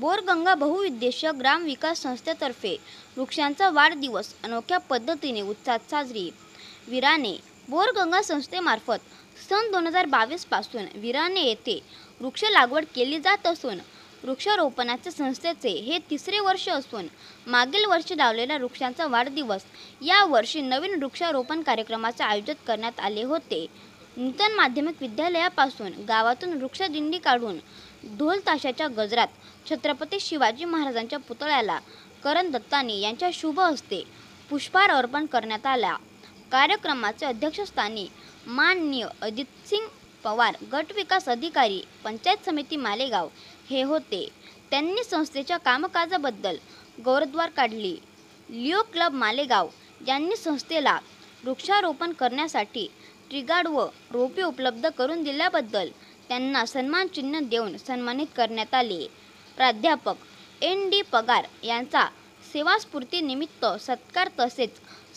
बोरगंगा बहुउद्देशीय ग्राम विकास संस्थेतर्फे वृक्षांचा वाढदिवस अनोख्या पद्धतीने उत्साहात साजरी। विराणे बोरगंगा संस्थेमार्फत सन 2022 पासून विराणे येथे वृक्ष लागवड केली जात असून वृक्षारोपणाचे संस्थेचे हे तिसरे वर्ष असून मागील वर्षी लावलेल्या वृक्षांचा वाढदिवस या वर्षी नवीन वृक्षारोपण कार्यक्रमाचे आयोजित करण्यात आले होते। नूतन माध्यमिक विद्यालयापासून गावातून वृक्षदिंडी काढून ढोल ताशाच्या गजरात छत्रपती शिवाजी महाराजांच्या पुतळ्याला करण दत्तानी यांच्या शुभ हस्ते पुष्पहार अर्पण करण्यात आला। कार्यक्रमाचे अध्यक्षस्थानी माननीय अजितसिंग पवार गट विकास अधिकारी पंचायत समिती मालेगाव हे होते। त्यांनी संस्थेच्या कामकाजाबद्दल गौरवद्वार काढली। लिओ क्लब मालेगाव यांनी संस्थेला वृक्षारोपण करण्यासाठी ट्रीगार्ड व रोपे उपलब्ध करून दिल्याबद्दल त्यांना सन्मान चिन्ह देऊन सन्मानित करण्यात आले। प्राध्यापक ND पगार यांचा सेवास्फूर्ती निमित्त सत्कार तसेच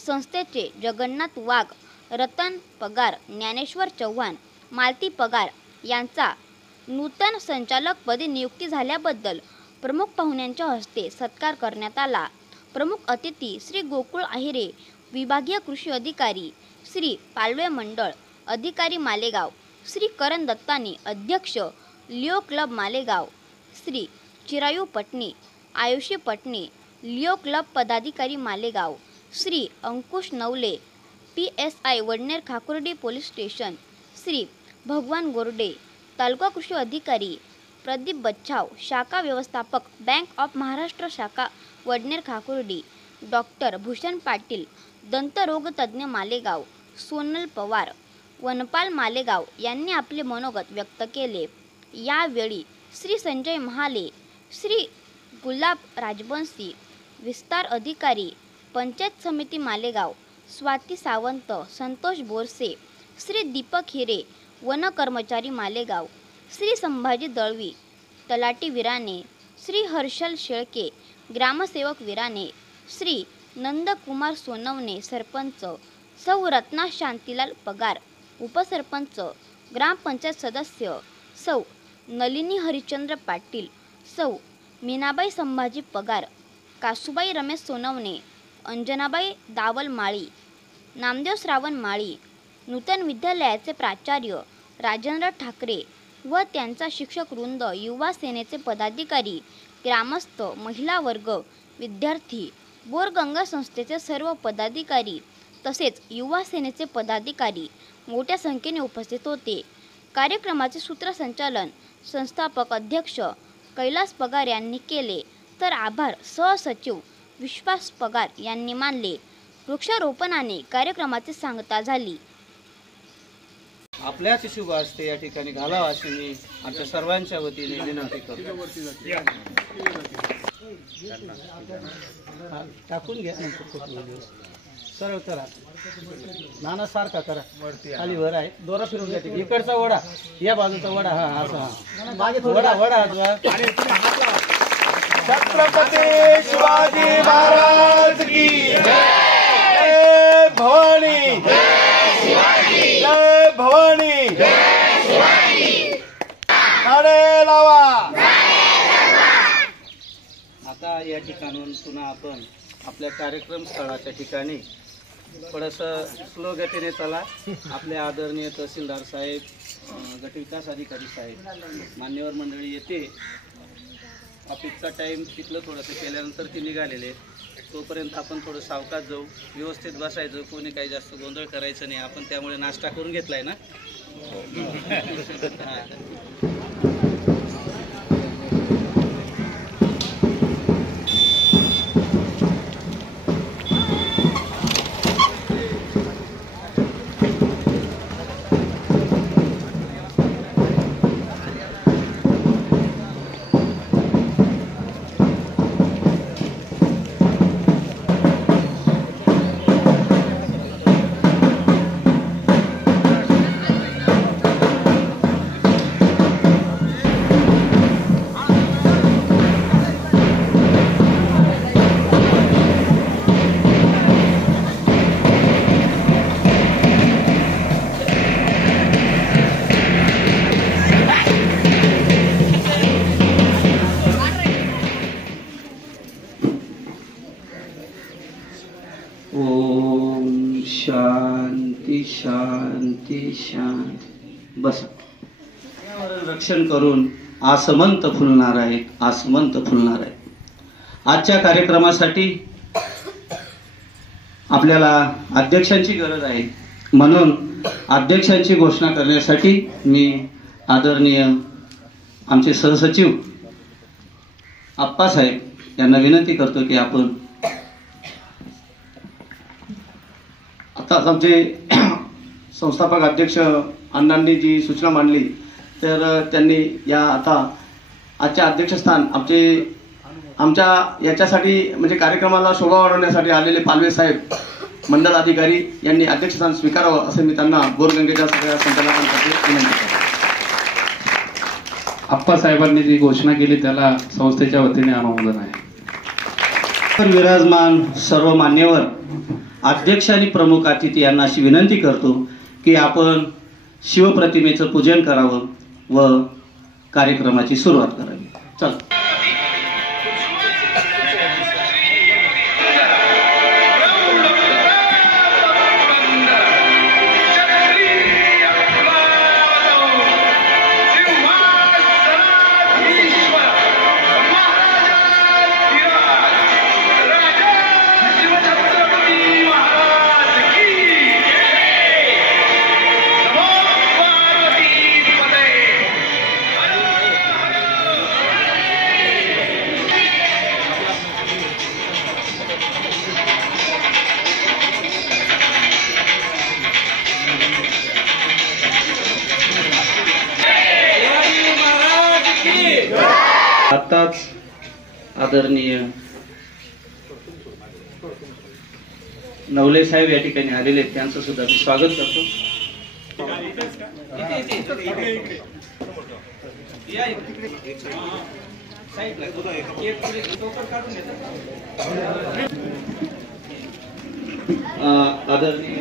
संस्थेचे जगन्नाथ वाघ, रतन पगार, ज्ञानेश्वर चव्हाण, मालती पगार यांचा नूतन संचालकपदी नियुक्ती झाल्याबद्दल प्रमुख पाहुण्यांच्या हस्ते सत्कार करण्यात आला। प्रमुख अतिथी श्री गोकुळ आहिरे, विभागीय कृषी अधिकारी, श्री पालवे मंडळ अधिकारी मालेगाव, श्री करण दत्तानी अध्यक्ष Leo club Malegaon, Shri Chirayu Patni, Ayushi Patni Leo club पदाधिकारी Malegaon, Shri Ankush Navale PSI Vadner Khakurdi police station, Shri Bhagwan Gorde तालुका कृषी अधिकारी, प्रदीप बच्छाव शाखा व्यवस्थापक बँक ऑफ महाराष्ट्र शाखा वडनेर खाकुर्डी, डॉक्टर भूषण पाटील दंतरोगतज्ञ मालेगाव, सोनल पवार वनपाल मालेगाव यांनी आपले मनोगत व्यक्त केले। यावेळी श्री संजय महाले, श्री गुलाब राजबंसी विस्तार अधिकारी पंचायत समिती मालेगाव, स्वाती सावंत, संतोष बोरसे, श्री दीपक हिरे वन कर्मचारी मालेगाव, श्री संभाजी दळवी तलाटी विराणे, श्री हर्षल शेळके ग्रामसेवक विराणे, श्री नंदकुमार सोनवणे सरपंच, सौ रत्ना शांतीलाल पगार उपसरपंच, ग्रामपंचायत सदस्य सौ नलिनी हरिश्चंद्र पाटील, सौ मीनाबाई संभाजी पगार, कासूबाई रमेश सोनवणे, अंजनाबाई दावल माळी, नामदेव श्रावण माळी, नूतन विद्यालयाचे प्राचार्य राजेंद्र ठाकरे व त्यांचा शिक्षक वृंद, युवा सेनेचे पदाधिकारी, ग्रामस्थ, महिला वर्ग, विद्यार्थी, बोरगंगा संस्थेचे सर्व पदाधिकारी तसेच युवा सेनेचे पदाधिकारी मोठ्या संख्येने उपस्थित होते। कार्यक्रमाचे सूत्रसंचालन संस्थापक अध्यक्ष कैलास पगार यांनी केले तर आभार सहसचिव विश्वास पगार यांनी मानले। वृक्षारोपणाने कार्यक्रमाची सांगता झाली। आपल्याच शुभ हस्ते या ठिकाणी घालावा अशी मी आमच्या सर्वांच्या वतीने विनंती करतो। टाकून घ्या सरळ करा, नाना सारखा करा, खाली वर आहे दोरा फिरून घ्या, इकडचा वडा या बाजूचा वडा, हा असा वडा वडा छत्रपती शिवाजी महाराज की जय, भवानी जय, भवानी नारे लावा। आता या ठिकाणून पुन्हा आपण आपल्या कार्यक्रम स्थळाच्या ठिकाणी थोडंसं स्लो गतीने चला। आपले आदरणीय तहसीलदार साहेब, गटविकास अधिकारी साहेब, मान्यवर मंडळी येते। ऑफिसचा टाईम तिथलं थोडंसं केल्यानंतर ते निघालेले, तोपर्यंत आपण थोडं सावकाश जाऊ, व्यवस्थित बसायचं, कोणी काही जास्त गोंधळ करायचं नाही। आपण त्यामुळे नाश्ता करून घेतलाय ना। ओम शांती शांती शांती. बस. रक्षण करून आसमंत फुलणार आहे, आसमंत फुलणार आहे. आजच्या कार्यक्रमासाठी आपल्याला अध्यक्षांची गरज आहे, म्हणून अध्यक्षांची घोषणा करण्यासाठी मी आदरणीय आमचे सहसचिव आप्पासाहेब यांना विनंती करतो की आपण आता आमचे संस्थापक अध्यक्ष अण्णांनी जी सूचना मांडली तर त्यांनी या आता आजच्या अध्यक्षस्थान आमच्या याच्यासाठी म्हणजे कार्यक्रमाला शोभा वाढवण्यासाठी आलेले पालवे साहेब मंडळ अधिकारी यांनी अध्यक्षस्थान स्वीकारावं असे मी त्यांना बोरगंगेच्या सगळ्या संचालकांसाठी विनंती करतो. आप्पासाहेबांनी जी घोषणा केली त्याला संस्थेच्या वतीने अनुमोदन आहे. विराजमान सर्व मान्यवर अध्यक्ष आणि प्रमुख अतिथी यांना अशी विनंती करतो की आपण शिवप्रतिमेचं पूजन करावं व कार्यक्रमाची सुरुवात करावी. चल. आताच आदरणीय नवले साहेब या ठिकाणी आलेले आहेत, त्यांचं सुद्धा मी स्वागत करतो. आदरणीय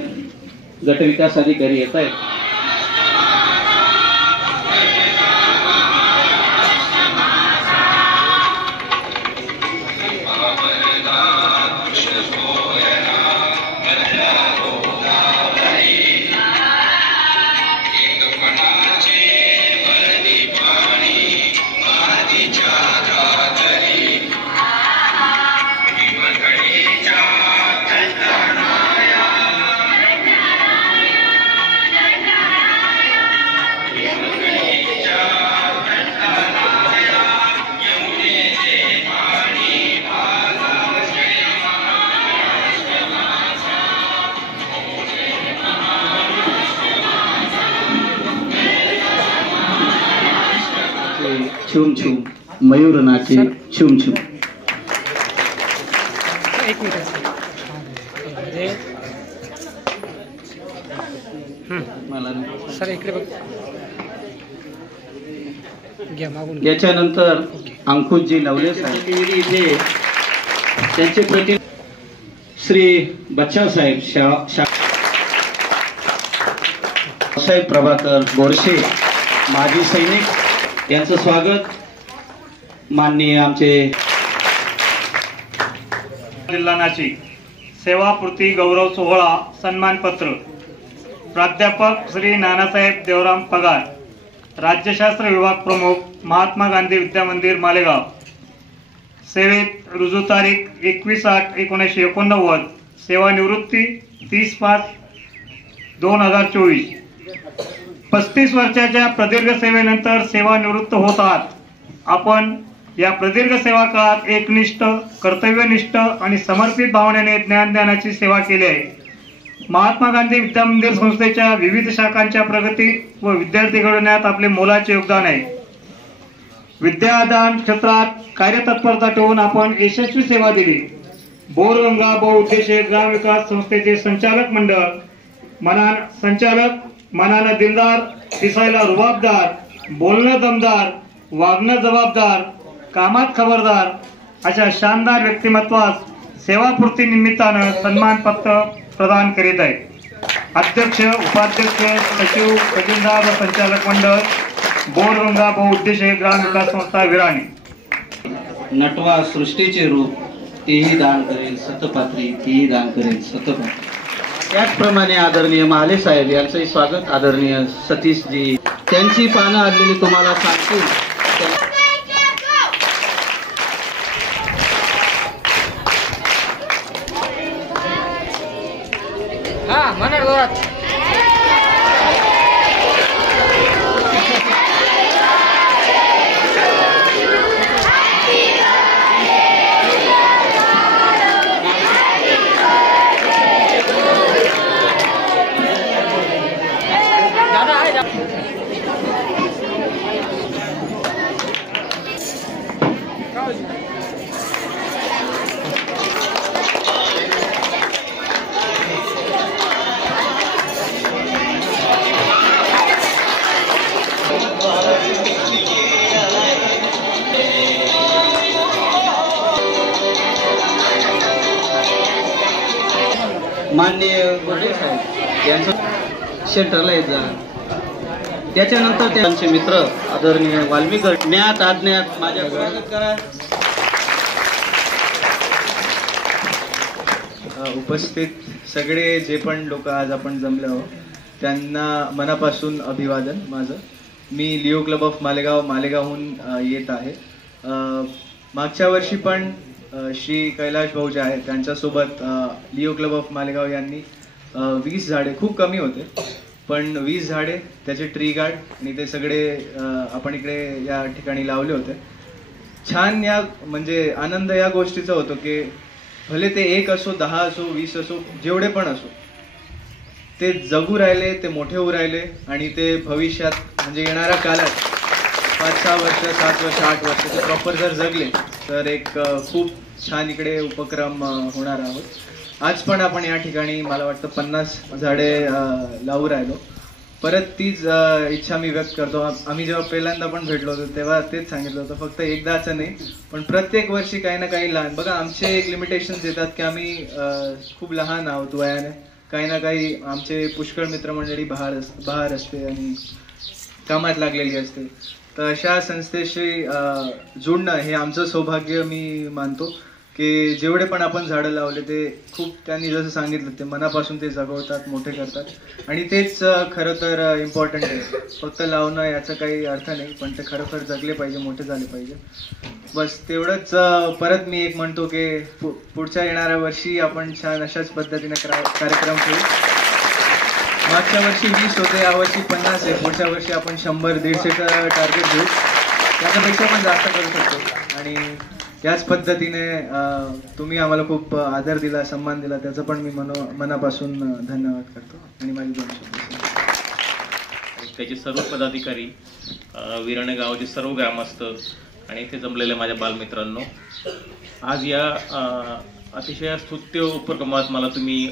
गटविकास अधिकारी येत आहेत. छुम छुम मयूर नाचे छुम छुम. एक मिनिट सर इकडे बघ घ्या मागून. याच्यानंतर अंकुशजी नवले साहेब इथे त्यांचे प्रति श्री बच्चाव साहेब साहेब प्रभाकर बोरशे माजी सैनिक यांचं स्वागत. माननीय आमचे जिल्हा नाशिक सेवापूर्ती गौरव सोहळा सन्मानपत्र प्राध्यापक श्री नानासाहेब देवराम पगार, राज्यशास्त्र विभाग प्रमुख, महात्मा गांधी विद्या मंदिर मालेगाव. सेवेत रुजू तारीख 21/8/1989, सेवानिवृत्ती 30/5/2024. 35 वर्षाच्या प्रदीर्घ सेवेनंतर सेवानिवृत्त होत आहात. आपण या प्रदीर्घ सेवा काळात एकनिष्ठ, कर्तव्यनिष्ठ आणि समर्पित भावनेने ज्ञानदानाची सेवा केली आहे. महात्मा गांधी विद्या मंदिर संस्थेच्या विविध शाखांच्या प्रगती व विद्यार्थी घडवण्यात आपले मोलाचे योगदान आहे. विद्यादान क्षेत्रात कार्यतत्परता ठेवून आपण यशस्वी सेवा दिली. बोरगंगा बहुउद्देशीय ग्राम विकास संस्थेचे संचालक मंडळ मनानं दिलदार, दिसायला रुबाबदार, बोलणं दमदार, वागणं जबाबदार, कामात खबरदार अशा शानदार व्यक्तिमत्वास सेवापूर्ती निमित्तानं सन्मानपत्र प्रदान करीत आहे. अध्यक्ष, उपाध्यक्ष, सचिव, खजिनदार व संचालक मंडळ बोरगंगा बहुउद्देशीय ग्राम विकास संस्था विराणी. नटवा सृष्टीचे रूप तेही दान करेल सतपात्री, तेही दान करेल सतपात्री. त्याचप्रमाणे आदरणीय महाले साहेब यांचंही स्वागत. आदरणीय सतीशजी त्यांची पानं आलेली तुम्हाला सांगतील. हा म्हणा जोरात. माननीय गोटे साहेब यांचं सेंटरला येत जा. त्याच्यानंतर त्यांचे मित्र आदरणीय वाल्मिक ज्ञात अज्ञात माझ्या स्वागत करा. उपस्थित सगळे जे पण लोक आज आपण जमले आहोत त्यांना मनापासून अभिवादन माझं. मी लिओ क्लब ऑफ मालेगावहून येत आहे. मागच्या वर्षी पण श्री कैलाश भाऊ जे आहेत त्यांच्यासोबत लिओ क्लब ऑफ मालेगाव यांनी 20 झाडे, खूप कमी होते पण 20 झाडे, त्याचे ट्री गार्ड आणि ते सगळे आपण इकडे या ठिकाणी लावले होते. छान या म्हणजे आनंद या गोष्टीचा होतो की भले ते 1 असो, 10 असो, 20 असो, जेवढे पण असो, ते जगू राहिले, ते मोठे होऊ राहिले आणि ते भविष्यात म्हणजे येणाऱ्या काळात 5-6 वर्ष, 7 वर्ष, 8 वर्ष ते प्रॉपर जर जगले तर एक खूप छान इकडे उपक्रम होणार आहोत. आज पण आपण या ठिकाणी मला वाटतं 50 झाडे लावू राहिलो. परत तीच इच्छा मी व्यक्त करतो. आम्ही जेव्हा पहिल्यांदा पण भेटलो होतो तेव्हा तेच सांगितलं होतं, फक्त एकदाचं नाही पण प्रत्येक वर्षी काही ना काही लहान. बघा आमचे एक लिमिटेशन्स येतात की आम्ही खूप लहान आहोत वयाने. काही ना काही आमचे पुष्कळ मित्रमंडळी बाहेर असते आणि कामात लागलेली असते. तर अशा संस्थेशी जुळणं हे आमचं सौभाग्य मी मानतो की जेवढे पण आपण झाडं लावले ते खूप त्यांनी जसं सांगितलं ते मनापासून ते जगवतात, मोठे करतात आणि तेच खरं तर इम्पॉर्टंट आहे. फक्त लावणं याचा काही अर्थ नाही पण ते खरोखर जगले पाहिजे, मोठे झाले पाहिजे. बस तेवढंच. परत मी एक म्हणतो की पुढच्या येणाऱ्या वर्षी आपण छान अशाच पद्धतीने कार्यक्रम करू. मागच्या वर्षी 20 होते, यावर्षी 50 आहे. पुढच्या वर्षी आपण 100-150चं टार्गेट घेऊ. त्याच्यापेक्षा पण जास्त करू शकतो आणि याच पद्धतीने तुम्ही आम्हाला खूप आदर दिला, सन्मान दिला, त्याचं पण मी मनापासून धन्यवाद करतो आणि माझी 2 शब्द. त्याचे सर्व पदाधिकारी, विराणे गावाचे सर्व ग्रामस्थ आणि इथे जमलेले माझ्या बालमित्रांनो, आज या अतिशय स्तुत्य उपक्रमात मला तुम्ही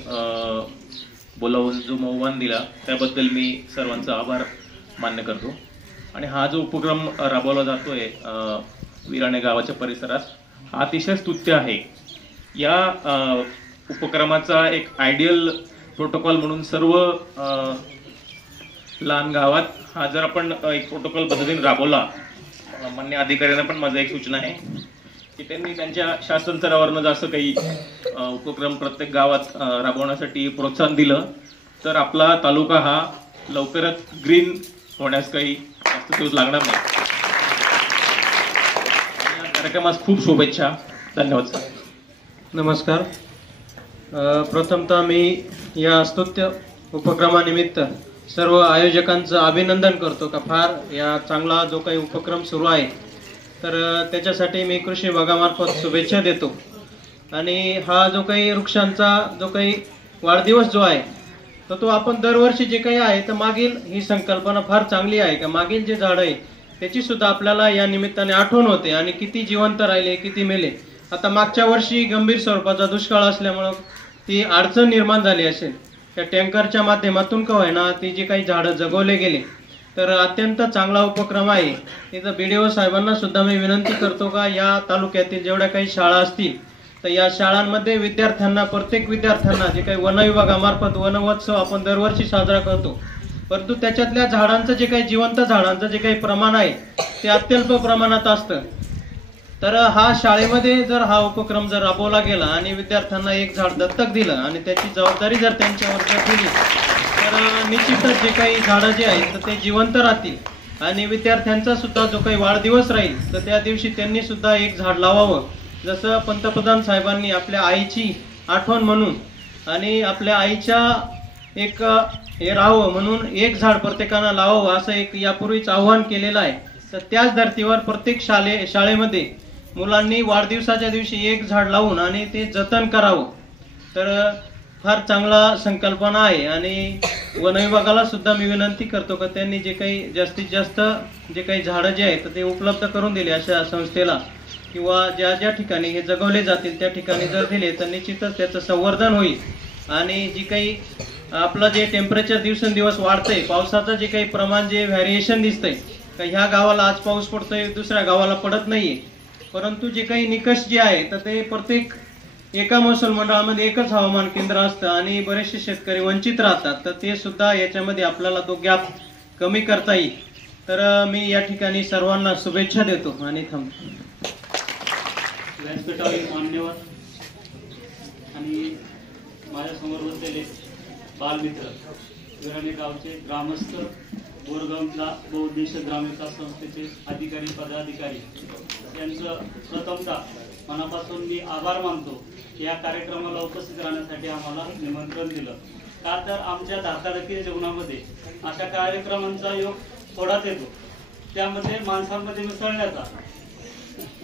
बोलावून जो आव्हान दिला त्याबद्दल मी सर्वांचा आभार मान्य करतो. आणि हा जो उपक्रम राबवला जातोय विराणे गावाच्या परिसरात, हा अतिशय स्तुत्य आहे. या उपक्रमाचा एक आयडियल प्रोटोकॉल म्हणून सर्व लहान गावात हा जर आपण एक प्रोटोकॉल पद्धतीने राबवला, मान्य अधिकाऱ्यांना पण माझं एक सूचना आहे की त्यांनी त्यांच्या शासन स्तरावरनं जास्त काही उपक्रम प्रत्येक गावात राबवण्यासाठी प्रोत्साहन दिलं तर आपला तालुका हा लवकरच ग्रीन होण्यास काही जास्त दिवस लागणार नाही. या कार्यक्रमास खूप शुभेच्छा. धन्यवाद सर. नमस्कार. प्रथमतः मी या स्तुत्य उपक्रमानिमित्त सर्व आयोजकांचं अभिनंदन करतो का फार या चांगला जो काही उपक्रम सुरू आहे तर त्याच्यासाठी मी कृषी विभागामार्फत शुभेच्छा देतो. आणि हा जो काही वृक्षांचा जो काही वाढदिवस जो आहे तर तो आपण दरवर्षी जे काही आहे तर मागील ही संकल्पना फार चांगली आहे का मागील जे झाड आहे त्याची सुद्धा आपल्याला या निमित्ताने आठवण होते आणि किती जिवंत राहिले, किती मेले. आता मागच्या वर्षी गंभीर स्वरूपाचा दुष्काळ असल्यामुळं ती अडचण निर्माण झाली असेल. त्या टँकरच्या माध्यमातून का होईना ती जी काही झाडं जगवले गेले तर अत्यंत चांगला उपक्रम आहे. इथं BDO साहेबांना सुद्धा मी विनंती करतो का या तालुक्यातील जेवढ्या काही शाळा असतील तर या शाळांमध्ये विद्यार्थ्यांना, प्रत्येक विद्यार्थ्यांना जे काही वन विभागामार्फत वन महोत्सव आपण दरवर्षी साजरा करतो, परंतु त्याच्यातल्या झाडांचं जे काही जिवंत झाडांचं जे काही प्रमाण आहे ते अत्यल्प प्रमाणात असतं. तर हा शाळेमध्ये जर हा उपक्रम जर राबवला गेला आणि विद्यार्थ्यांना एक झाड दत्तक दिलं आणि त्याची जबाबदारी जर त्यांच्यावर जर दिली तर निश्चितच जे काही झाडं जे आहेत तर ते जिवंत राहतील. आणि विद्यार्थ्यांचा सुद्धा जो काही वाढदिवस राहील तर त्या दिवशी त्यांनी सुद्धा एक झाड लावावं. जसं पंतप्रधान साहेबांनी आपल्या आईची आठवण म्हणून आणि आपल्या आईच्या एक हे राहावं म्हणून एक झाड प्रत्येकानं लावावं असं एक यापूर्वीच आव्हान केलेलं आहे. तर त्याच धर्तीवर प्रत्येक शाळेमध्ये मुलांनी वाढदिवसाच्या दिवशी एक झाड लावून आणि ते जतन करावं. तर फार चांगला संकल्पना आहे. आणि वन विभागाला सुद्धा मी विनंती करतो की त्यांनी जे काही जास्तीत जास्त जे काही झाडं जे आहेत ते उपलब्ध करून दिले अशा संस्थेला किंवा ज्या ज्या ठिकाणी हे जगवले जातील त्या ठिकाणी जर दिले तर निश्चितच त्याचं संवर्धन होईल. आणि जी काही आपलं जे टेम्परेचर दिवसेंदिवस वाढतंय, पावसाचं जे काही प्रमाण जे व्हॅरिएशन दिसतंय का ह्या गावाला आज पाऊस पडतोय दुसऱ्या गावाला पडत नाहीये, परंतु जे काही निकष जे आहे तर ते प्रत्येक एका महसूल मंडळामध्ये एकच हवामान केंद्र असतं आणि बरेचसे शेतकरी वंचित राहतात. तर ते सुद्धा याच्यामध्ये आपल्याला तो गॅप कमी करता येईल. तर मी या ठिकाणी सर्वांना शुभेच्छा देतो आणि थांबतो. व्यासपीठावरील मान्यवर आणि माझ्यासमोर बसलेले बालमित्र, विराणे गावचे ग्रामस्थ, बोरगावला बहुउद्देशीय ग्रामविकास संस्थेचे अधिकारी पदाधिकारी यांचं प्रथमतः मनापासून मी आभार मानतो. या कार्यक्रमाला उपस्थित राहण्यासाठी आम्हाला निमंत्रण दिलं. का तर आमच्या धकाधकीच्या जीवनामध्ये अशा कार्यक्रमांचा योग थोडाच येतो. त्यामध्ये माणसांमध्ये मिसळण्याचा,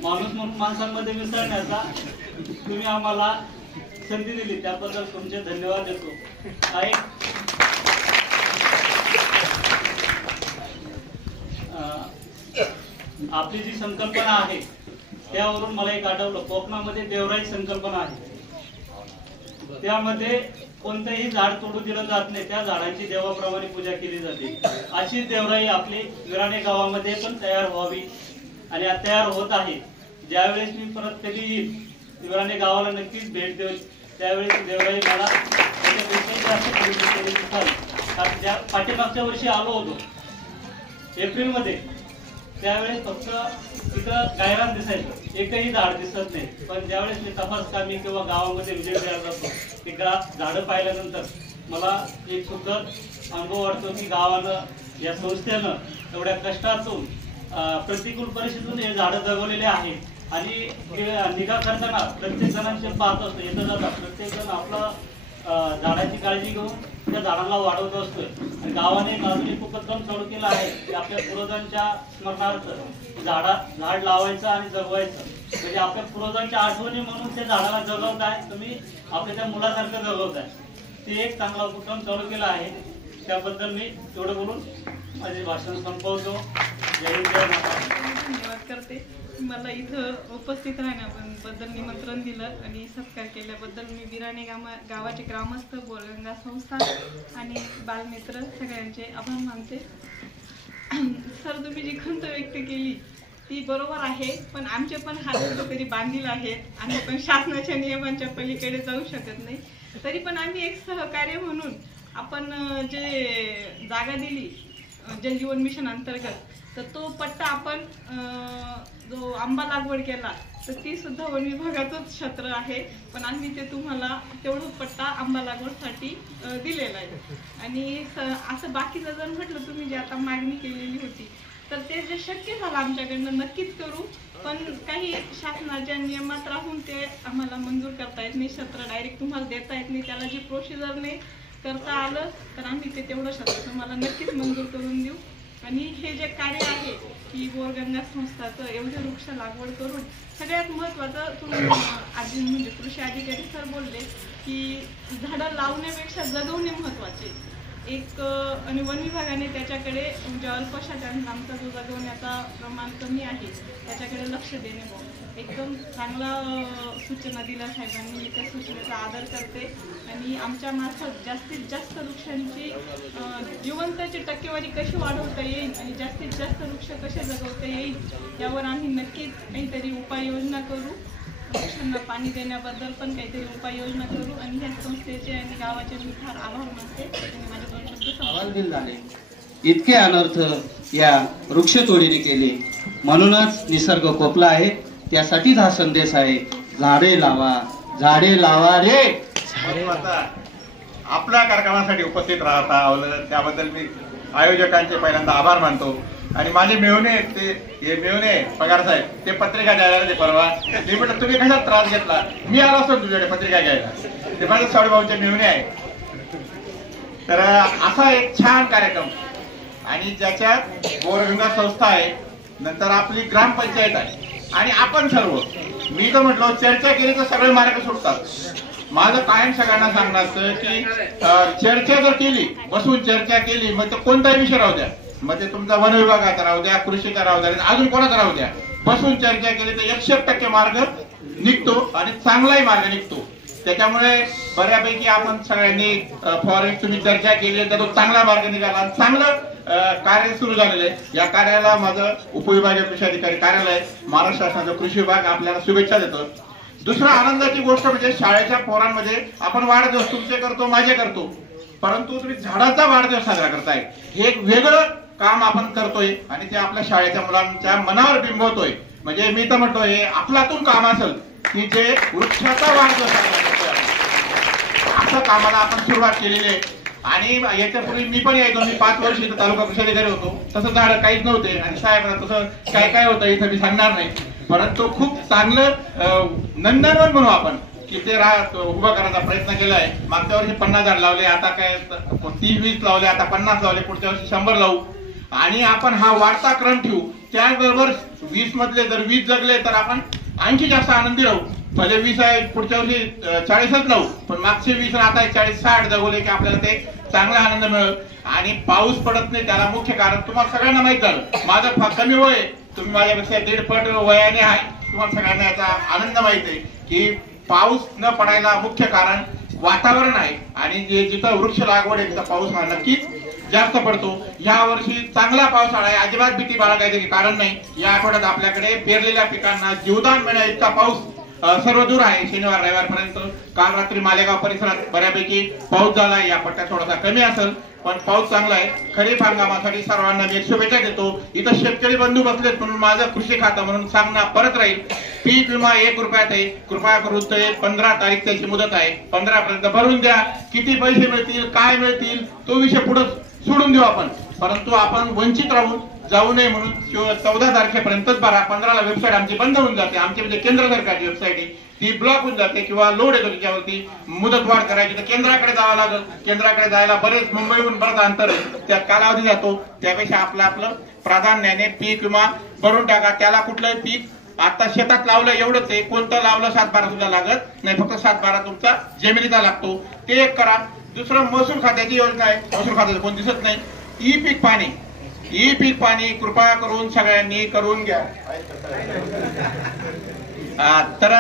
माणूस म्हणून माणसांमध्ये मिसळण्याचा तुम्ही आम्हाला संधी दिली त्याबद्दल तुमचे धन्यवाद देतो. आपली जी संकल्पना आहे त्यावरून मला एक आठवलं, कोकणामध्ये देवराई संकल्पना आहे. त्यामध्ये कोणतंही झाड तोडू दिलं जात नाही, त्या झाडांची देवाप्रमाणे पूजा केली जाते. अशी देवराई आपली विराणे गावामध्ये पण तयार व्हावी आणि तयार होत आहे. ज्यावेळेस मी परत कधी येईल विराणे गावाला नक्कीच भेट देऊ. त्यावेळेस देवराई मला ज्या पाठीमागच्या वर्षी आलो होतो एप्रिलमध्ये, त्यावेळेस फक्त तिथं गायरान दिसायचं, एकही झाड दिसत नाही. पण ज्यावेळेस मी तपास कामी किंवा गावामध्ये विजिट द्यायला जातो ते झाडं पाहिल्यानंतर मला एक सुद्धा अनुभव वाटतो की गावानं या संस्थेनं एवढ्या कष्टातून प्रतिकूल परिस्थितीतून हे झाडं जगवलेले आहेत. आणि निगा करताना प्रत्येक जणांचे पाहत असतो, येतं जातात प्रत्येक जण आपलं झाडाची काळजी घेऊन त्या झाडांना वाढवत असतोय. आणि गावाने अजून एक उपक्रम चालू केला आहे की आपल्या पूर्वजांच्या स्मरणार्थ झाड लावायचं आणि जगवायचं. म्हणजे आपल्या पूर्वजांच्या आठवणी म्हणून त्या झाडाला जगवताय, तुम्ही आपल्या त्या मुलासारखं जगवताय. ते एक चांगला उपक्रम चालू केला आहे. त्याबद्दल मी एवढं बोलून माझे भाषण संपवतो. जय हिंद, जय महाराष्ट्र. धन्यवाद करते. मला इथं उपस्थित राहण्याबद्दल निमंत्रण दिलं आणि सत्कार केल्याबद्दल मी विराणे गावाचे ग्रामस्थ, बोरगंगा संस्था आणि बालमित्र सगळ्यांचे आभार मानते. सर, तुम्ही जी खंत व्यक्त केली ती बरोबर आहे, पण आमचे पण हात कुठेतरी बांधील आहेत. आम्ही पण शासनाच्या नियमांच्या पलीकडे जाऊ शकत नाही. तरी पण आम्ही एक सहकार्य म्हणून आपण जे जागा दिली जल जीवन मिशन अंतर्गत, तर तो पट्टा आपण जो आंबा लागवड केला तर ती सुद्धा वन विभागाचंच क्षेत्र आहे. पण आम्ही ते तुम्हाला तेवढं पट्टा आंबा लागवडसाठी दिलेला आहे. आणि असं बाकीचं जर म्हटलं तुम्ही जे आता मागणी केलेली होती तर ते जे शक्य झालं आमच्याकडनं नक्कीच करू. पण काही शासनाच्या नियमात राहून ते आम्हाला मंजूर करता येत नाही. क्षेत्र डायरेक्ट तुम्हाला देता येत नाही. त्याला जी प्रोसिजरने करता आलं तर आम्ही ते तेवढं क्षेत्र तुम्हाला नक्कीच मंजूर करून देऊ. आणि हे जे कार्य आहे की बोरगंगा संस्थाचं एवढे वृक्ष लागवड करून सगळ्यात महत्त्वाचं तुम्ही आधी म्हणजे कृषी अधिकारी सर बोलले की झाडं लावण्यापेक्षा जगवणे महत्त्वाचे एक. आणि वन विभागाने त्याच्याकडे म्हणजे अल्पशा आमचा जो जगवण्याचा प्रमाण कमी आहे त्याच्याकडे लक्ष देणे एकदम चांगला सूचना दिल्या साहेबांनी. मी त्या सूचनेचा आदर करते आणि आमच्या मार्फत जास्तीत जास्त वृक्षांची जिवंताची टक्केवारी कशी वाढवता येईल आणि जास्तीत जास्त वृक्ष कसे जगवता येईल यावर आम्ही नक्कीच काहीतरी उपाययोजना करू. वृक्षांना पाणी देण्याबद्दल पण काहीतरी उपाययोजना करू. आणि ह्या संस्थेचे आणि गावाचे मी फार आभार मानते. आणि माझे दोन शब्द झाले. इतके अनर्थ या वृक्षतोडीने केले म्हणूनच निसर्ग कोपला आहे. त्यासाठीच हा संदेश आहे, झाडे लावा, झाडे लावा रे. आपल्या कार्यक्रमासाठी उपस्थित राहता आवलं त्याबद्दल मी आयोजकांचे पहिल्यांदा आभार मानतो. आणि माझे मेहुणे हे मेहुणे पगार साहेब ते पत्रिका द्यायला ते परवा मी म्हटलं तुम्ही कशात त्रास घेतला, मी आलो असतो तुझ्याकडे पत्रिका घ्यायला. ते माझे साडेभाऊचे मेहुणे आहे. तर असा एक छान कार्यक्रम आणि ज्याच्यात बोरगंगा संस्था आहे, नंतर आपली ग्रामपंचायत आहे आणि आपण सर्व. मी तर म्हटलो चर्चा केली तर सगळे मार्ग सुटतात. माझं कायम सगळ्यांना सांगणं असतं की चर्चा जर केली, बसून चर्चा केली, मग तो कोणताही विषय राहू द्या, मग ते तुमचा वन विभागाचा राहू द्या, कृषीचा राहू द्या, अजून कोणाचा राहू द्या, बसून चर्चा केली तर 100% मार्ग निघतो आणि चांगलाही मार्ग निघतो. त्याच्यामुळे बऱ्यापैकी आपण सगळ्यांनी फॉरेस्ट तुम्ही चर्चा केली तर तो चांगला मार्ग निघाला, चांगलं कार्य सुरू झालेलं आहे. या कार्याला माझं उपविभागीय कृषी अधिकारी कार्यालय महाराष्ट्र शासनाचा कृषी विभाग आपल्याला शुभेच्छा देतो. दुसरं आनंदाची गोष्ट म्हणजे शाळेच्या पोरांमध्ये आपण वाढदिवस तुमचे करतो, माझे करतो, परंतु तुम्ही झाडाचा वाढदिवस साजरा करताय. हे एक वेगळं काम आपण करतोय आणि ते आपल्या शाळेच्या मुलांच्या मनावर बिंबवतोय. म्हणजे मी तर म्हणतो हे आपल्यातून काम असेल की जे वृक्षाचा वाढदिवस साजरा करतोय, असं कामाला आपण सुरुवात केलेली आहे. आणि याच्यापूर्वी मी पण यायचो, मी 5 वर्ष इथं तालुका कृषी अधिकारी होतो. तसं झाड काहीच नव्हते आणि साहेब तसं काय काय होतं इथं मी सांगणार नाही, परंतु खूप चांगलं नंदनवन म्हणू आपण की ते उभं करायचा प्रयत्न केलाय. मागच्या वर्षी 50 झाड लावले, आता काय 30-20 लावले, आता 50 लावले, पुढच्या वर्षी 100 लावू. आणि आपण हा वाढता क्रम ठेवू. त्याचबरोबर 20 मधले जर 20 जगले तर आपण आणखी जास्त आनंदी राहू. भले 20 आहे, पुढच्या वर्षी 40च लावू, पण मागचे 20 आता 40-60 जगवले की आपल्याला ते चांगला आनंद मिळेल. आणि पाऊस पडत नाही त्याला मुख्य कारण तुम्हाला सगळ्यांना माहित झालं, माझं कमी वय आहे, तुम्ही माझ्यापेक्षा 1.5 पट वयाने आहे. तुम्हाला सगळ्यांना याचा आनंद माहित आहे की पाऊस न पडायला मुख्य कारण वातावरण आहे. आणि जिथं वृक्ष लागवड आहे तिथं पाऊस हा नक्कीच जास्त पडतो. या वर्षी चांगला पावसाळा आहे, अजिबात भीती बाळगायचं कारण नाही. या आठवड्यात आपल्याकडे पेरलेल्या पिकांना जीवदान मिळणार इतका पाऊस सर्व दूर आहे. शनिवार रविवारपर्यंत काल रात्री मालेगाव परिसरात बऱ्यापैकी पाऊस झाला. या पट्ट्यात थोडासा कमी असेल पण पाऊस चांगला आहे. खरीप हंगामासाठी सर्वांना मी शुभेच्छा देतो. इथं शेतकरी बंधू बसलेत म्हणून माझं कृषी खातं म्हणून सांगणं परत राहील. पीक विमा 1 रुपयात आहे, कृपया करून ते 15 तारीख त्याची मुदत आहे, 15 पर्यंत भरून द्या. किती पैसे मिळतील, काय मिळतील तो विषय पुढे सोडून देऊ आपण, परंतु आपण वंचित राहून जाऊ नये म्हणून 14 तारखेपर्यंतच भरा. 15ला वेबसाईट आमची बंद होऊन जाते. आमची म्हणजे केंद्र सरकारची वेबसाईट आहे ती ब्लॉक होऊन जाते किंवा लोड येतो त्याच्यावरती. मुदतवाढ करायची तर केंद्राकडे जावं लागेल. केंद्राकडे जायला बरेच मुंबईहून बरंच अंतर आहे, त्यात कालावधी जातो. त्यापेक्षा आपलं प्राधान्याने पीक विमा भरून टाका. त्याला कुठलंही पीक आता शेतात लावलं एवढंच आहे, कोणतं लावलं 7-12 सुद्धा लागत नाही, फक्त 7-12 तुमचा जमिनीचा लागतो, ते एक करा. दुसरं महसूल खात्याची योजना आहे, महसूल खात्याचं कोण दिसत नाही. ई पीक पाणी कृपया करून सगळ्यांनी करून घ्या. तर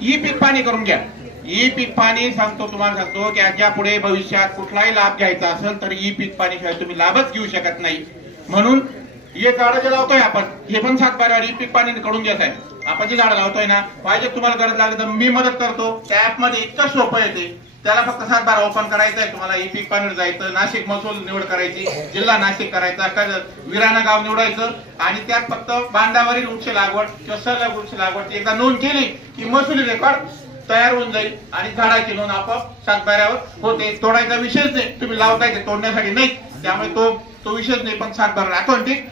ई पीक पाणी करून घ्या. ई पीक पाणी तुम्हाला सांगतो की याच्या पुढे भविष्यात कुठलाही लाभ घ्यायचा असेल तर ई पीक पाणी शिवाय तुम्ही लाभच घेऊ शकत नाही. म्हणून हे झाडं जे लावतोय आपण हे पण 7-12 ई पीक पाणी कडून घेत आहे. आपण जे झाडं लावतोय ना, पाहिजे तुम्हाला गरज लागली तर मी मदत करतो. त्या ऍप मध्ये इतकं सोपं येते, त्याला फक्त 7-12 ओपन करायचं आहे. तुम्हाला ई पीक पाणी जायचं, नाशिक महसूल निवड करायची, जिल्हा नाशिक करायचा, विराणा गाव निवडायचं आणि त्यात फक्त बांधावरील वृक्ष लागवड किंवा सलग वृक्ष लागवड एकदा नोंद केली की महसूली रेकॉर्ड तयार होऊन जाईल आणि झाडाची नोंद आपोआप 7-12 होते. तोडायचा विषयच नाही, तुम्ही लावताय ते तोडण्यासाठी नाही, त्यामुळे तो विषयच नाही. पण 7-12 ऑटोमॅटिक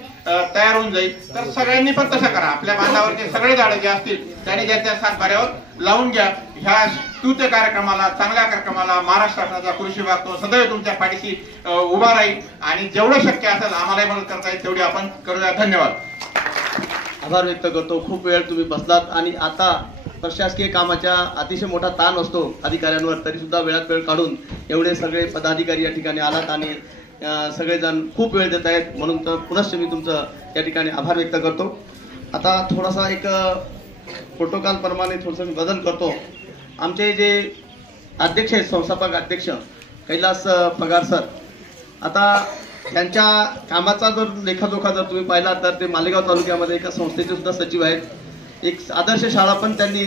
तयार होऊन जाईल. तर सगळ्यांनी पण तसं करा. आपल्या बांधावरचे सगळे झाडं जे असतील त्यांनी त्या 7-12 लावून घ्या. ह्या स्तुत्य कार्यक्रमाला, चांगल्या कार्यक्रमाला महाराष्ट्र शासनाचा कृषी विभाग तो सदैव तुमच्या पाठीशी उभा राहील आणि जेवढं शक्य असेल आम्हालाही मदत करता येईल तेवढी आपण करूया. धन्यवाद. आभार व्यक्त करतो. खूप वेळ तुम्ही बसलात आणि आता प्रशासकीय कामाचा अतिशय मोठा ताण असतो अधिकाऱ्यांवर, तरी सुद्धा वेळात वेळ काढून एवढे सगळे पदाधिकारी या ठिकाणी आलात आणि सगळेजण खूप वेळ देत आहेत, म्हणून तर पुनश्च मी तुमचं या ठिकाणी आभार व्यक्त करतो. आता थोडासा एक प्रोटोकॉल प्रमाणे थोडंसं बदल करतो. आमचे जे अध्यक्ष आहेत, संस्थापक अध्यक्ष कैलास पगार सर, आता त्यांच्या कामाचा जर लेखाजोखा जर तुम्ही पाहिला तर ते मालेगाव तालुक्यामध्ये एका संस्थेचे सुद्धा सचिव आहेत. एक आदर्श शाळा पण त्यांनी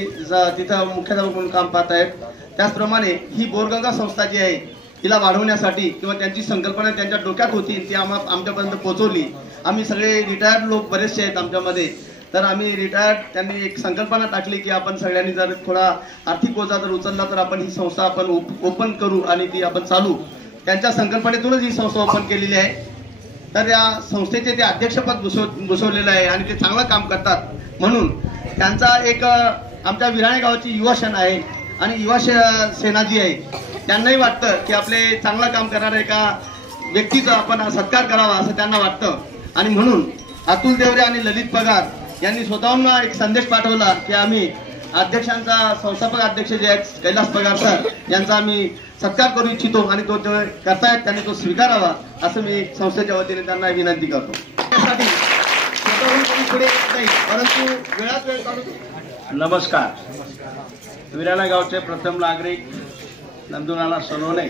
तिथं मुख्याध्यापक म्हणून काम पाहत आहेत. त्याचप्रमाणे ही बोरगंगा संस्था जी आहे तिला वाढवण्यासाठी किंवा त्यांची संकल्पना त्यांच्या डोक्यात होती ती आमच्यापर्यंत पोहोचवली. आम्ही सगळे रिटायर्ड लोक बरेचसे आहेत आमच्यामध्ये, तर आम्ही रिटायर्ड त्यांनी एक संकल्पना टाकली की आपण सगळ्यांनी जर थोडा आर्थिक ओझा जर उचलला तर आपण ही संस्था आपण ओपन करू आणि ती आपण चालू. त्यांच्या संकल्पनेतूनच ही संस्था ओपन केलेली आहे. तर या संस्थेचे ते अध्यक्षपद बसवलेलं आहे आणि ते चांगलं काम करतात. म्हणून त्यांचा एक आमच्या विराणे गावाची युवा सेना आहे आणि युवा सेना जी आहे त्यांनाही वाटतं की आपले चांगलं काम करणाऱ्या एका व्यक्तीचा आपण सत्कार करावा असं त्यांना वाटतं. आणि म्हणून अतुल देवरे आणि ललित पगार यांनी स्वतःहून एक संदेश पाठवला की आम्ही अध्यक्षांचा संस्थापक अध्यक्ष जे आहेत कैलास पगार सर यांचा आम्ही सत्कार करू इच्छितो आणि तो जो करतायत त्यांनी तो स्वीकारावा असं मी संस्थेच्या वतीने त्यांना विनंती करतो. त्यासाठी स्वतःहून कोणी पुढे येत नाही परंतु वेळात वेळ काढून. नमस्कार. विराणा गावचे प्रथम नागरिक नंदुनाना सोनवणे,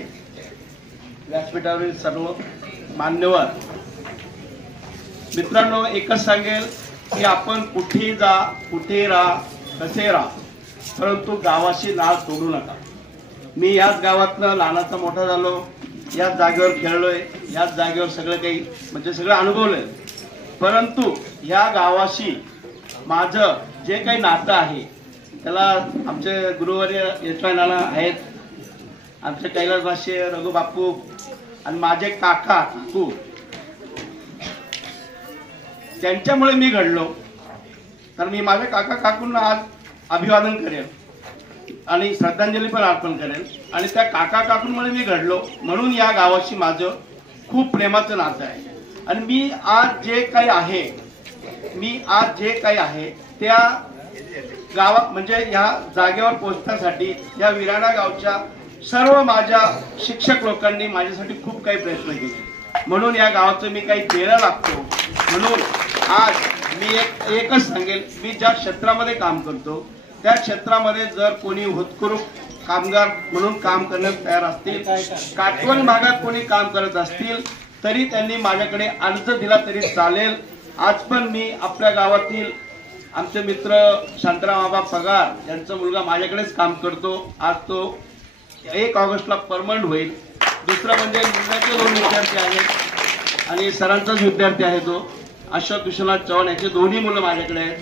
व्यासपीठावरील सर्व मान्यवर मित्रांनो, एकच सांगेल की आपण कुठेही जा, कुठे राहा, कसे राहा, परंतु गावाशी नाळ तोडू नका. मी याच गावातनं लहानाचा मोठा झालो, याच जागेवर खेळलोय, याच जागेवर सगळं काही म्हणजे सगळं अनुभवलंय. परंतु या गावाशी माझं जे काही नातं आहे त्याला आमचे गुरुवर्य यशवंत नाना आहेत, आमचे कैलास भाष्य रघु बापू आणि माझे काका काकू, त्यांच्यामुळे मी घडलो. तर मी माझ्या काका काकूंना आज अभिवादन करेल आणि श्रद्धांजली पण अर्पण करेल. आणि त्या काका काकूंमुळे मी घडलो म्हणून या गावाशी माझं खूप प्रेमाचं नातं आहे. आणि मी आज जे काही आहे त्या गावात म्हणजे ह्या जागेवर पोहोचण्यासाठी या विराणा गावच्या सर्व माझ्या शिक्षक लोकांनी माझ्यासाठी खूप काही प्रयत्न केले. म्हणून या गावाचं मी काही देणं लागतो. म्हणून आज मी एकच सांगेल, मी ज्या क्षेत्रामध्ये काम करतो त्या क्षेत्रामध्ये जर कोणी होतकरू कामगार म्हणून काम करण्यास तयार असतील, काटवण भागात कोणी काम करत असतील तरी त्यांनी माझ्याकडे अर्ज दिला तरी चालेल. आज पण मी आपल्या गावातील आमचे मित्र शांताराम आबा पगार यांचा मुलगा माझ्याकडेच काम करतो. आज तो 1 ऑगस्टला परमनंट होईल. दुसरं म्हणजे मुलाचे 2 विद्यार्थी आहेत आणि सरांचाच विद्यार्थी आहे तो अशोक विश्वनाथ चव्हाण, याचे दोन्ही मुलं माझ्याकडे आहेत.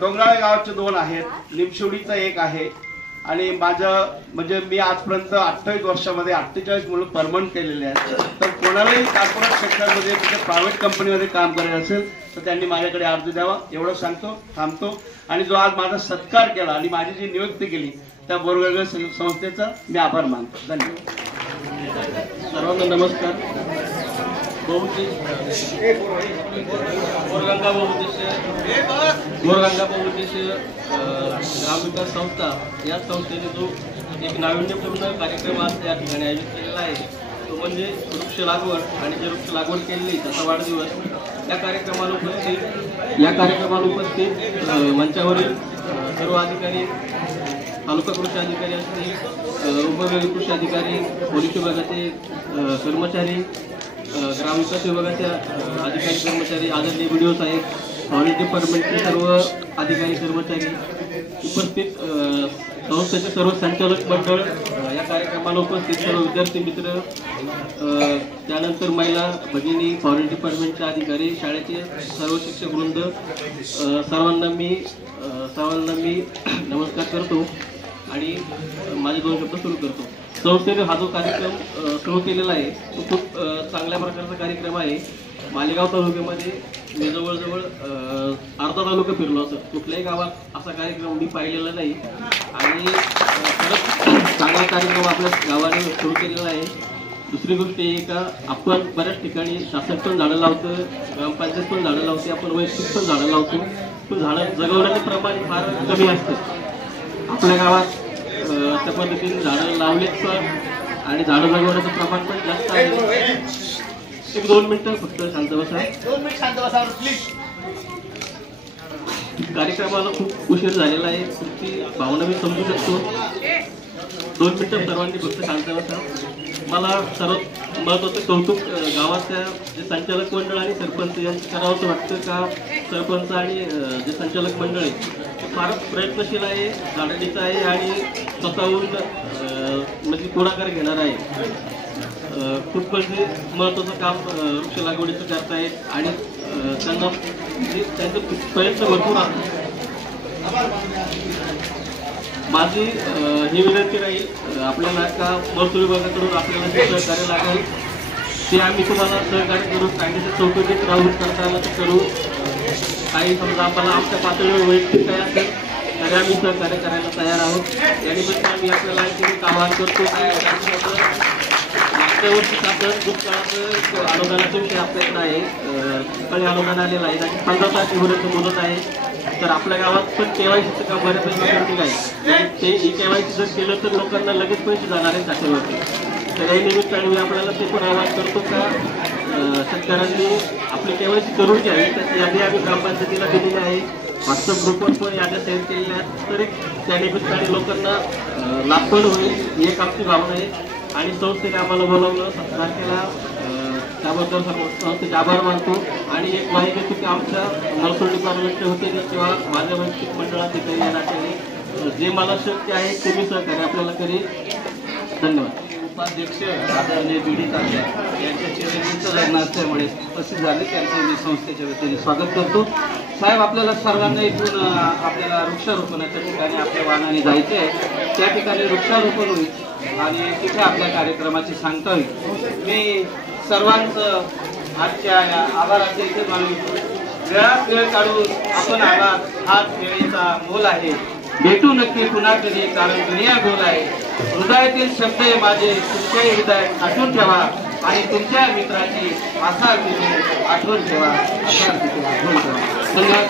डोंगराळे गावाचे 2 आहेत, लिमशिवडीचं 1 आहे. आणि माझं म्हणजे मी आजपर्यंत 28 वर्षामध्ये 48 मुलं परमनंट केलेले आहेत. तर कोणालाही कॉर्पोरेट सेक्टरमध्ये म्हणजे प्रायव्हेट कंपनीमध्ये काम करायचं असेल तर त्यांनी माझ्याकडे अर्ज द्यावा एवढं सांगतो, थांबतो. आणि जो आज माझा सत्कार केला आणि माझी जी नियुक्ती केली त्या बोरगंगा संस्थेचा मी आभार मानतो. धन्यवाद. सर्वांना नमस्कार. बोरगंगा बहुउद्देशीय ग्राम विकास संस्था या संस्थेने जो एक नाविन्यपूर्ण कार्यक्रम आज या ठिकाणी आयोजित केलेला आहे तो म्हणजे वृक्ष लागवड. आणि जे वृक्ष लागवड केलेली त्याचा वाढदिवस. या कार्यक्रमाला उपस्थित मंचावरील सर्व अधिकारी, तालुका कृषी अधिकारी असतील, उपविभागीय कृषी अधिकारी, पोलीस विभागाचे कर्मचारी, ग्रामविकास विभागाच्या अधिकारी कर्मचारी, आदरणीय व्हिडिओ साहेब, फॉरेस्ट डिपार्टमेंटचे सर्व अधिकारी कर्मचारी उपस्थित, संस्थेचे सर्व संचालक मंडळ, या कार्यक्रमाला उपस्थित सर्व विद्यार्थी मित्र, त्यानंतर महिला भगिनी, फॉरेस्ट डिपार्टमेंटचे अधिकारी, शाळेचे सर्व शिक्षक वृंद, सर्वांना मी नमस्कार करतो आणि माझे 2 शब्द सुरू करतो. संस्थेने हा जो कार्यक्रम सुरू केलेला आहे तो खूप चांगल्या प्रकारचा कार्यक्रम आहे. मालेगाव तालुक्यामध्ये मी जवळजवळ अर्धा तालुका फिरलो असं कुठल्याही गावात असा कार्यक्रम मी पाहिलेला नाही. आणि खरंच चांगला कार्यक्रम आपल्या गावाने सुरू केलेला आहे. दुसरी गोष्ट ही का आपण बऱ्याच ठिकाणी शासन पण झाडं लावतं, ग्रामपंचायत पण झाडं लावते, आपण वैयक्तिक पण झाडं लावतो, पण झाडं जगवण्याचे प्रमाण फार कमी असतं. आपल्या गावात त्या पद्धतीने झाडं लावलेत पण आणि झाडं जगवण्याचं प्रमाण पण जास्त आहे. 1-2 मिनिटं फक्त शांत बसा. कार्यक्रमाला खूप उशीर झालेला आहे, तुमची भावना मी समजू शकतो. 2 मिनिटं सर्वांनी फक्त शांत बसा. मला सर्वात महत्त्वाचं कौतुक गावाच्या जे संचालक मंडळ आणि सरपंच यांचं करावंसं वाटतं का सरपंच आणि जे संचालक मंडळ आहे फार प्रयत्नशील आहे, झाडणीचं आहे आणि स्वतःहून म्हणजे पुढाकार घेणार आहे. खूप म्हणजे महत्त्वाचं काम वृक्ष लागवडीचं करतायत आणि त्यांना त्यांचे प्रयत्न भरपूर असतात. माझी ही विनंती राहील आपल्याला का महसूल विभागाकडून आपल्याला जे सहकार्य लागेल ते आम्ही तुम्हाला सहकार्य करू. कायद्याच्या चौकटीत राहून करता आलं तर करू. काही समजा आम्हाला आमच्या पातळीवर वैयक्तिक काय असेल तरी आम्ही सहकार्य करायला तयार आहोत. यानिमित्त आम्ही आपल्याला एक आवाहन करतो की मागच्या वर्षी आपण दुष्काळाचं अनुदानाचा विषय आपल्याकडे आहे. सकाळी अनुदान आलेलं आहे आणि 15 तारखेपर्यंत मुदत आहे. तर आपल्या गावात पण केवायसीचं काम बऱ्यापैकी पेंडिंग आहे. ते ही केवायसी जर केलं तर लोकांना लगेच पैसे जाणार आहेत खात्यावरती. तर या निमित्ताने मी आपल्याला ते पण आवाहन करतो का शेतकऱ्यांनी आपली केवायसी करून घ्यावी. त्याची यादी आम्ही ग्रामपंचायतीला दिलेली आहे. व्हॉट्सअप ग्रुपवर पण याद्या शेअर केलेल्या आहेत. तर त्या निमित्ताने लोकांना लाभ पण होईल ही एक आमची भावना आहे. आणि संस्थेने आम्हाला बोलावलं 7 तारखेला त्याबद्दल सर्व संस्थेचे आभार मानतो. आणि एक माहिती होती की आमच्या महसूल डिपार्टमेंटचे होते किंवा माझ्या वैयक्तिक मंडळाचे काही या नात्याने जे मला शक्य आहे ते मी सहकार्य आपल्याला करेल. धन्यवाद. उपाध्यक्ष आदरणीय बीडी तात्या यांच्या चिरंजींचं लग्न असल्यामुळे उपस्थित झाले त्यांचे मी संस्थेच्या वतीने स्वागत करतो. साहेब आपल्याला सर्वांना इथून आपल्याला वृक्षारोपणाच्या ठिकाणी आपल्या वाहनाने जायचे आहे. त्या ठिकाणी वृक्षारोपण होईल आणि तिथे आपल्या कार्यक्रमाची सांगता होईल. मी सर्वांचं आजच्या आभाराचे इथे मानतो. वेळात वेळ काढून आपण आलात हाच वेळेचा मोल आहे. भेटू नक्की पुन्हा कधी कारण दुनिया गोल आहे. हृदयातील शब्द हे माझे तुमच्याही हृदयात आठवून ठेवा आणि तुमच्या मित्राची आठवण ठेवा. धन्यवाद.